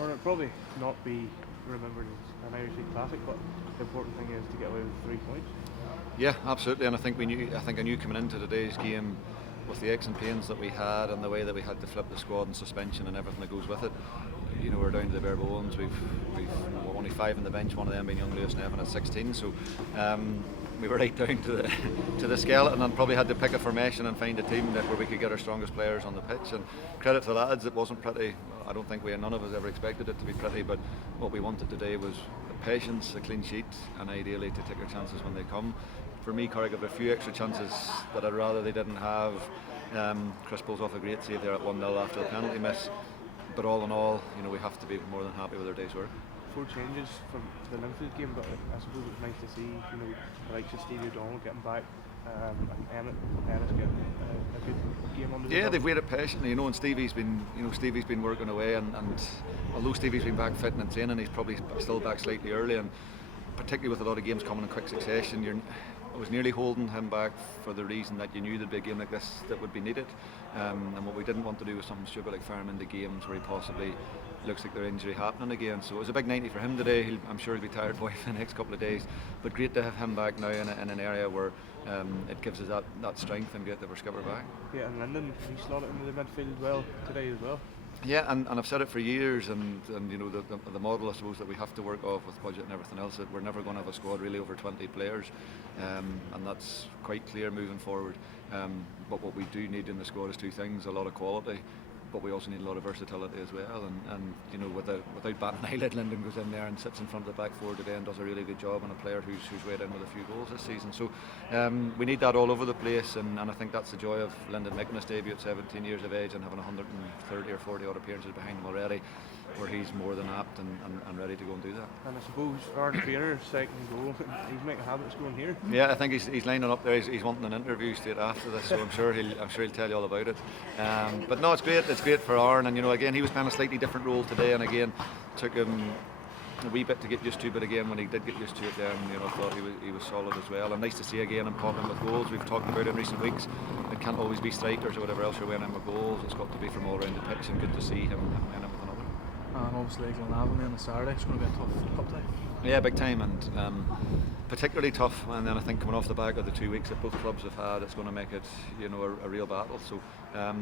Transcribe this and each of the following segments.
Or it'll probably not be remembered as an Irish League classic, but the important thing is to get away with 3 points. Yeah, absolutely, and I think I knew coming into today's game with the aches and pains that we had and the way that we had to flip the squad and suspension and everything that goes with it. We're down to the bare bones. We've only 5 on the bench, one of them being young Lewis Nevin at 16. So we were right down to the skeleton and probably had to pick a formation and find a team where we could get our strongest players on the pitch. And credit to the lads, it wasn't pretty. I don't think none of us ever expected it to be pretty, but what we wanted today was patience, a clean sheet, and ideally to take our chances when they come. For me, Carrick have a few extra chances that I'd rather they didn't have. Chris pulls off a great save there at 1-0 after the penalty miss. But all in all, we have to be more than happy with our day's work. 4 changes from the Linfield game, but I suppose it's nice to see, the likes of Stevie O'Donnell getting back, and Ennis getting a good game under the belt. They've waited patiently, and Stevie's been working away, and although Stevie's been back fitting and training, he's probably still back slightly early, and particularly with a lot of games coming in quick succession, I was nearly holding him back for the reason that you knew there'd be a game like this that would be needed, and what we didn't want to do was something stupid like fire him into games where he possibly looks like their injury happening again. So it was a big 90 for him today. I'm sure he'll be tired boy for the next couple of days, but great to have him back now in an area where it gives us that strength, and great that we're Skipper back. Yeah, and Lyndon, he slotted into the midfield well today as well. Yeah, and I've said it for years, and the model I suppose that we have to work off with budget and everything else, that we're never going to have a squad really over 20 players, and that's quite clear moving forward. But what we do need in the squad is 2 things: a lot of quality, but we also need a lot of versatility as well. And without batting an eyelid, Lyndon goes in there and sits in front of the back four today and does a really good job, and a player who's weighed in with a few goals this season. So we need that all over the place, and I think that's the joy of Lyndon making his debut at 17 years of age and having 130 or 40 odd appearances behind him already, where he's more than apt and ready to go and do that. And I suppose Oran Kearney's second goal, he's making habits going here. Yeah, I think he's lining up there. He's wanting an interview straight after this, so I'm sure he'll tell you all about it. But no, it's great. It's great for Oran, and again, he was playing a slightly different role today, and again took him a wee bit to get used to, but again, when he did get used to it, then I thought he was solid as well. And nice to see again him popping with goals. We've talked about it in recent weeks. It can't always be strikers or whatever else you're winning with goals. It's got to be from all around the pitch, and good to see him in it with another. And obviously Glenavon on the Saturday, it's going to be a tough cup day. Yeah, big time, and particularly tough. And then I think coming off the back of the 2 weeks that both clubs have had, it's going to make it a real battle. So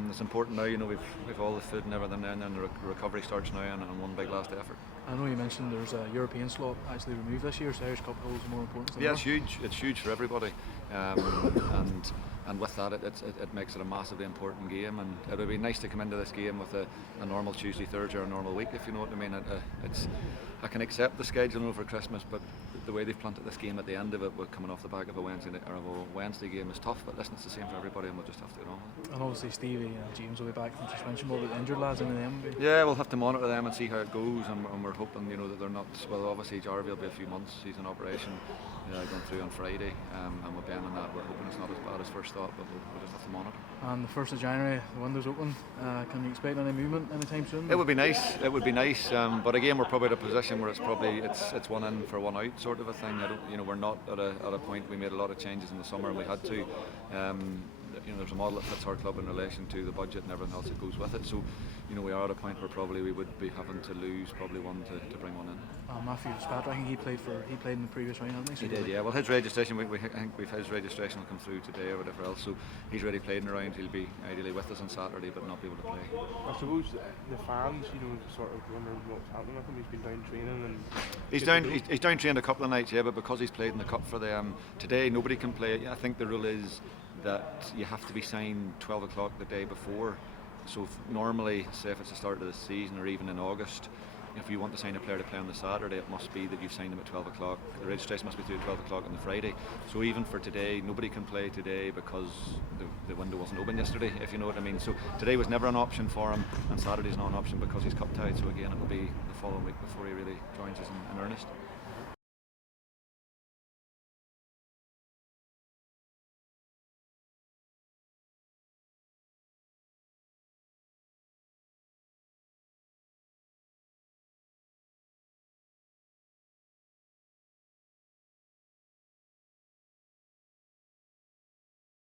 it's important now. We've all the food and everything in, and the recovery starts now, and one big last effort. I know you mentioned there's a European slot actually removed this year, so Irish Cup holds more importance than ever. It's huge. It's huge for everybody, and with that, it makes it a massively important game. And it would be nice to come into this game with a normal Tuesday, Thursday, or a normal week, if you know what I mean. I can accept the schedule over Christmas, but the way they've planted this game at the end of it, with coming off the back of a Wednesday game, is tough. But listen, it's the same for everybody, and we'll just have to get on with it. And obviously Stevie and James will be back from suspension. What about the injured lads in them? Yeah, we'll have to monitor them and see how it goes, and we're hoping that they're not. Well, obviously Jarvie will be a few months. He's in operation going through on Friday, and with Ben and that, we're hoping it's not as bad as first thought, but we'll just have to monitor. And the 1st of January, the window's open. Can you expect any movement anytime soon? It would be nice. But again, we're probably at a position where it's probably it's one in for one out sort of a thing. We're not at a point. We made a lot of changes in the summer, and we had to. There's a model that fits our club in relation to the budget and everything else that goes with it. So, we are at a point where probably we would be having to lose probably one to bring one in. Matthew Spat, I think he played in the previous round, hasn't he? He did, yeah. Well, his registration, I think his registration will come through today or whatever else. So he's already played in the round. He'll be ideally with us on Saturday, but not be able to play. I suppose the fans, sort of wonder what's happening with him. He's been down training and he's down trained a couple of nights, yeah. But because he's played in the cup for them today, nobody can play. I think the rule is that you have to be signed 12 o'clock the day before. So normally, say if it's the start of the season or even in August, if you want to sign a player to play on the Saturday, it must be that you've signed him at 12 o'clock. The registration must be through at 12 o'clock on the Friday. So even for today, nobody can play today because the window wasn't open yesterday, if you know what I mean. So today was never an option for him, and Saturday's not an option because he's cup tied. So again, it will be the following week before he really joins us in earnest.